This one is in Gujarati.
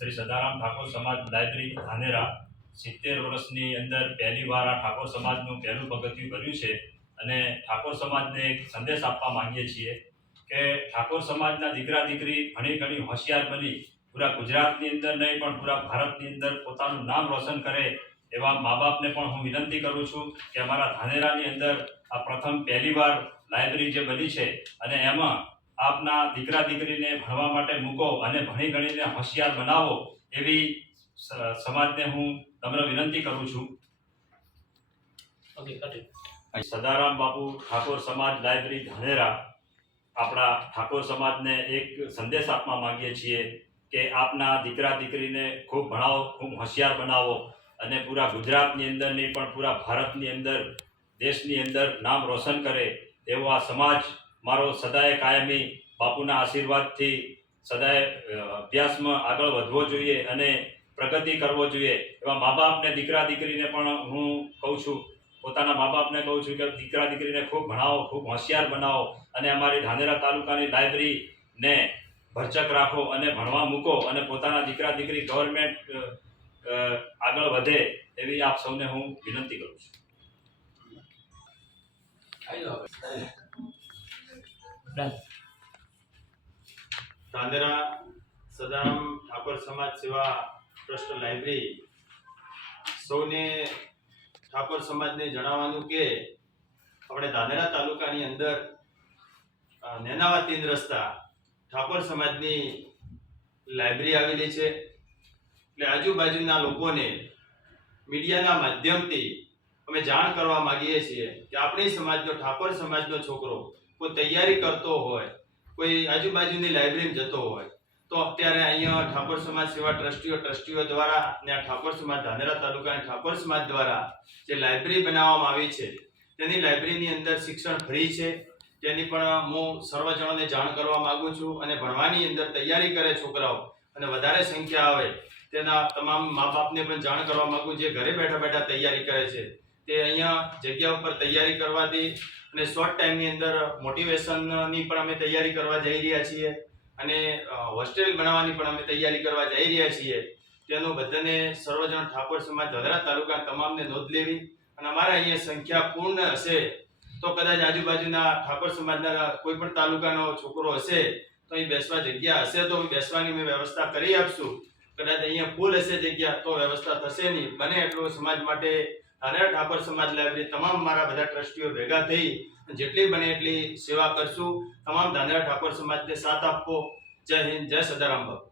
શ્રી સદારામ ઠાકોર સમાજ લાઇબ્રેરી ધાનેરા સિત્તેર વર્ષની અંદર પહેલીવાર આ ઠાકોર સમાજનું પહેલું પગથિયું કર્યું છે અને ઠાકોર સમાજને એક સંદેશ આપવા માંગીએ છીએ કે ઠાકોર સમાજના દીકરા દીકરી ઘણી ઘણી હોશિયાર બની, પૂરા ગુજરાતની અંદર નહીં પણ પૂરા ભારતની અંદર પોતાનું નામ રોશન કરે એવા મા બાપને પણ હું વિનંતી કરું છું કે અમારા ધાનેરાની અંદર આ પ્રથમ પહેલીવાર લાઇબ્રેરી જે બની છે અને એમાં આપના દીકરા દીકરીને ભણવા માટે મૂકો અને ભણી ગણીને હોશિયાર બનાવો એવી સમાજને હું તમને વિનંતી કરું છું. સદારામ બાપુ ઠાકોર સમાજ લાઇબ્રેરી ધાનેરા આપણા ઠાકોર સમાજને એક સંદેશ આપવા માંગીએ છીએ કે આપના દીકરા દીકરીને ખૂબ ભણાવો ખૂબ હોશિયાર બનાવો અને પૂરા ગુજરાતની અંદર નહીં પણ પૂરા ભારતની અંદર દેશની અંદર નામ રોશન કરે એવો આ સમાજ મારો સદાય કાયમી બાપુના આશીર્વાદથી સદાય અભ્યાસમાં આગળ વધવો જોઈએ અને પ્રગતિ કરવો જોઈએ. એવા મા બાપને દીકરા, દીકરીને પણ હું કહું છું, પોતાના મા બાપને કહું છું કે દીકરા, દીકરીને ખૂબ ભણાવો, ખૂબ હોશિયાર બનાવો અને અમારી ધાનેરા તાલુકાની લાઇબ્રેરીને ભરચક રાખો અને ભણવા મૂકો અને પોતાના દીકરા, દીકરી ગવર્મેન્ટ આગળ વધે એવી આપ સૌને હું વિનંતી કરું છું. ડન સદારામ ઠાકોર સમાજ સેવા ટ્રસ્ટ લાઇબ્રેરી. સૌને ઠાકોર સમાજને જણાવવાનું કે, આપણે દાદરા તાલુકાની અંદર નેનાવા તીન રસ્તા ઠાકોર સમાજની લાઇબ્રેરી આવેલી છે. એટલે આજુબાજુના લોકોને મીડિયાના માધ્યમથી અમે જાણ કરવા માંગીએ છીએ કે આપણી સમાજનો, ઠાકોર સમાજનો છોકરો કોઈ તૈયારી કરતો હોય, કોઈ આજુબાજુની લાઇબ્રેરીમાં જતો હોય, તો અત્યારે અહીંયા ઠાકોર સમાજ સેવા ટ્રસ્ટીઓ ટ્રસ્ટીઓ દ્વારા ને આ ઠાકોર સમાજ, ધાનેરા તાલુકાની ઠાકોર સમાજ દ્વારા જે લાઇબ્રેરી બનાવવામાં આવી છે, તેની લાઇબ્રેરીની અંદર શિક્ષણ ફ્રી છે. તેની પણ હું સર્વજણોને જાણ કરવા માગું છું અને ભણવાની અંદર તૈયારી કરે છોકરાઓ અને વધારે સંખ્યા આવે, તેના તમામ મા બાપને પણ જાણ કરવા માંગુ જે ઘરે બેઠા બેઠા તૈયારી કરે છે. તે અહીંયા જગ્યા ઉપર તૈયારી કરવાથી અને શોર્ટ ટાઈમની અંદર મોટિવેશનની પણ અમે તૈયારી કરવા જઈ રહ્યા છીએ અને હોસ્ટેલ બનાવવાની પણ અમે તૈયારી કરવા જઈ રહ્યા છીએ. તેનું બધાને સર્વજન ઠાકોર સમાજ ધોધરા તાલુકા તમામને નોંધ લેવી અને અમારા અહીંયા સંખ્યા પૂર્ણ હશે તો કદાચ આજુબાજુના ઠાકોર સમાજના કોઈ પણ તાલુકાનો છોકરો હશે તો અહીં બેસવા જગ્યા હશે તો બેસવાની મેં વ્યવસ્થા કરી આપશું. કદાચ અહીંયા ફૂલ હશે જગ્યા તો વ્યવસ્થા થશે નહીં. બને એટલું સમાજ માટે ધાનેરા ઠાકોર સમાજ લાઇબ્રેરી તમામ મારા બધા ટ્રસ્ટીઓ ભેગા થઈ અને જેટલી બને એટલી સેવા કરશું. તમામ ધાનેરા ઠાકોર સમાજને સાથ આપવો જય હિન્દ, જય સદારામ બાપુ.